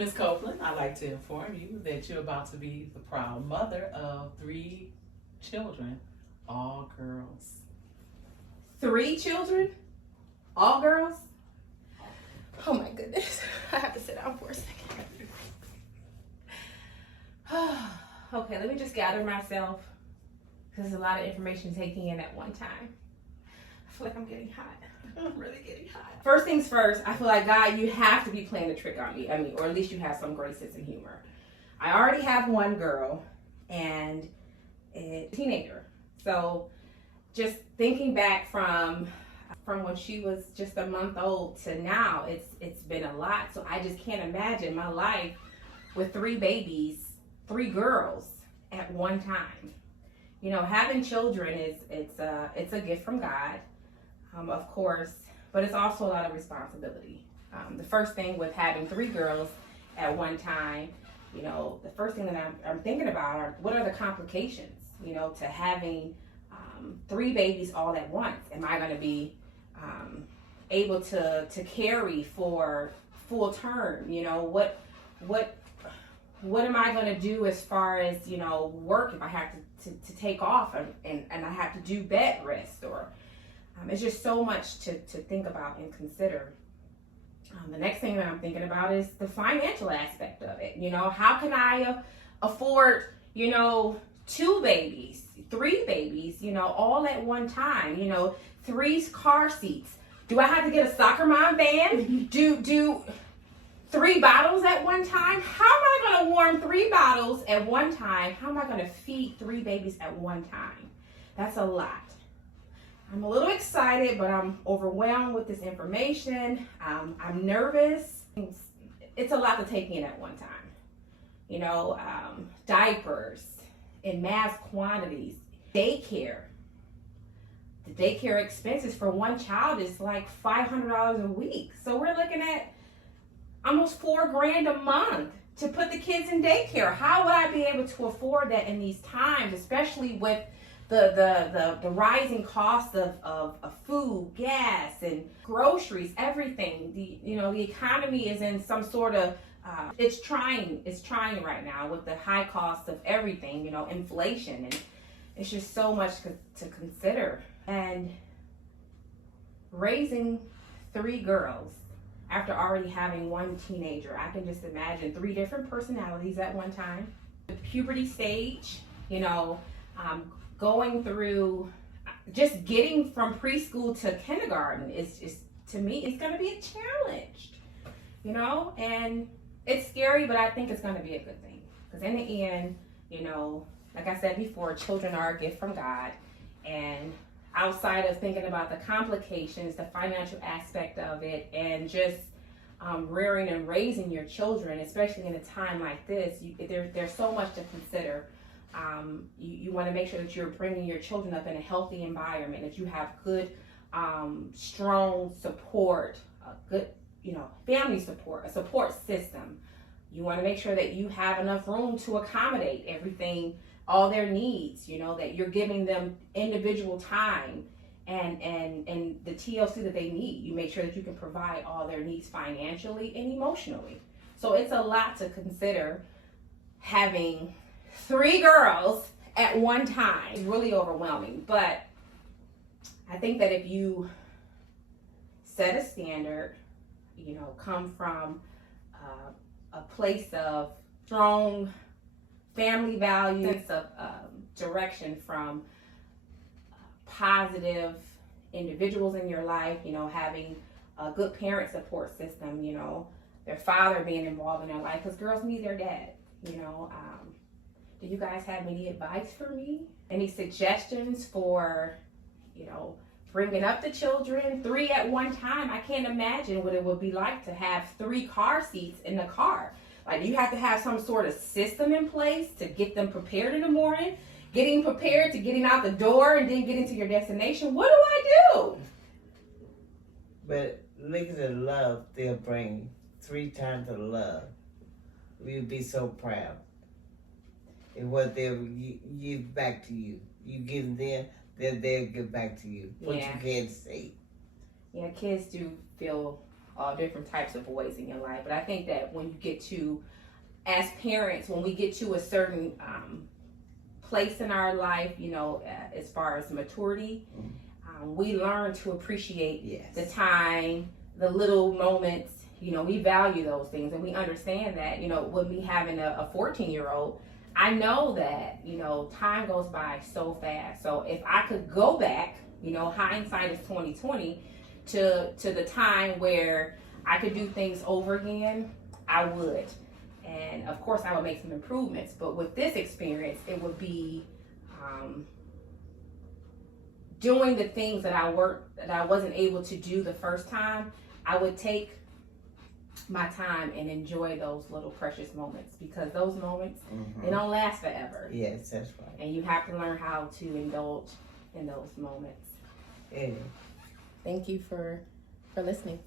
Ms. Copeland, I'd like to inform you that you're about to be the proud mother of 3 children, all girls. 3 children? All girls? Oh my goodness. I have to sit down for a second. Okay, let me just gather myself because there's a lot of information taking in at one time. I feel like I'm getting hot. I'm really getting hot. First things first, I feel like, God, you have to be playing a trick on me. Or at least you have some great sense of humor. I already have 1 girl and a teenager. So just thinking back from when she was just a month old to now, it's been a lot. So I just can't imagine my life with 3 babies, 3 girls at one time. You know, having children it's a gift from God, of course, but it's also a lot of responsibility. The first thing with having 3 girls at one time, you know, the first thing that I'm thinking about are what are the complications, you know, to having 3 babies all at once. Am I going to be able to carry for full term? You know, what am I going to do as far as, you know, work if I have to take off and I have to do bed rest, or it's just so much to think about and consider. The next thing that I'm thinking about is the financial aspect of it. You know, how can I afford, you know, 2 babies, 3 babies, you know, all at one time, you know, 3 car seats. Do I have to get a soccer mom van? Do 3 bottles at one time? How am I going to warm 3 bottles at one time? How am I going to feed 3 babies at one time? That's a lot. I'm a little excited, but I'm overwhelmed with this information. I'm nervous. It's a lot to take in at one time. You know, diapers in mass quantities, daycare. The daycare expenses for 1 child is like $500 a week. So we're looking at almost $4,000 a month to put the kids in daycare. How would I be able to afford that in these times, especially with the rising cost of food, gas, and groceries, everything? The economy is in some sort of it's trying right now with the high cost of everything, you know, inflation, and it's just so much to consider. And raising 3 girls after already having 1 teenager, I can just imagine 3 different personalities at one time. The puberty stage, you know, going through, just getting from preschool to kindergarten is to me, it's going to be a challenge, you know, and it's scary, but I think it's going to be a good thing, because in the end, you know, like I said before, children are a gift from God, and outside of thinking about the complications, the financial aspect of it, and just rearing and raising your children, especially in a time like this, there's so much to consider. You want to make sure that you're bringing your children up in a healthy environment, that you have good, strong support, good, you know, family support, a support system. You want to make sure that you have enough room to accommodate everything, all their needs, you know, that you're giving them individual time and the TLC that they need. You make sure that you can provide all their needs financially and emotionally. So it's a lot to consider having 3 girls at one time. It's really overwhelming, but I think that if you set a standard, you know, come from a place of strong family values, of direction from positive individuals in your life, you know, having a good parent support system, you know, their father being involved in their life, because girls need their dad, you know. Do you guys have any advice for me? Any suggestions for, you know, bringing up the children, 3 at one time? I can't imagine what it would be like to have 3 car seats in the car. Like, you have to have some sort of system in place to get them prepared in the morning, getting prepared to getting out the door and then getting to your destination. What do I do? But look at the love they'll bring. 3 times the love. We'll be so proud. And what they'll give back to you. You give them, they'll give back to you. What you can't say. Yeah, kids do feel all different types of boys in your life. But I think that when you get to, as parents, when we get to a certain place in our life, you know, as far as maturity, we learn to appreciate the time, the little moments. You know, we value those things, and we understand that, you know, with me having a 14-year-old, I know that, you know, time goes by so fast. So if I could go back, you know, hindsight is 20/20, to the time where I could do things over again, I would. And of course I would make some improvements, but with this experience, it would be doing the things that I wasn't able to do the first time. I would take my time and enjoy those little precious moments, because those moments, they don't last forever. Yes, that's right. And you have to learn how to indulge in those moments. Yeah. Thank you for listening.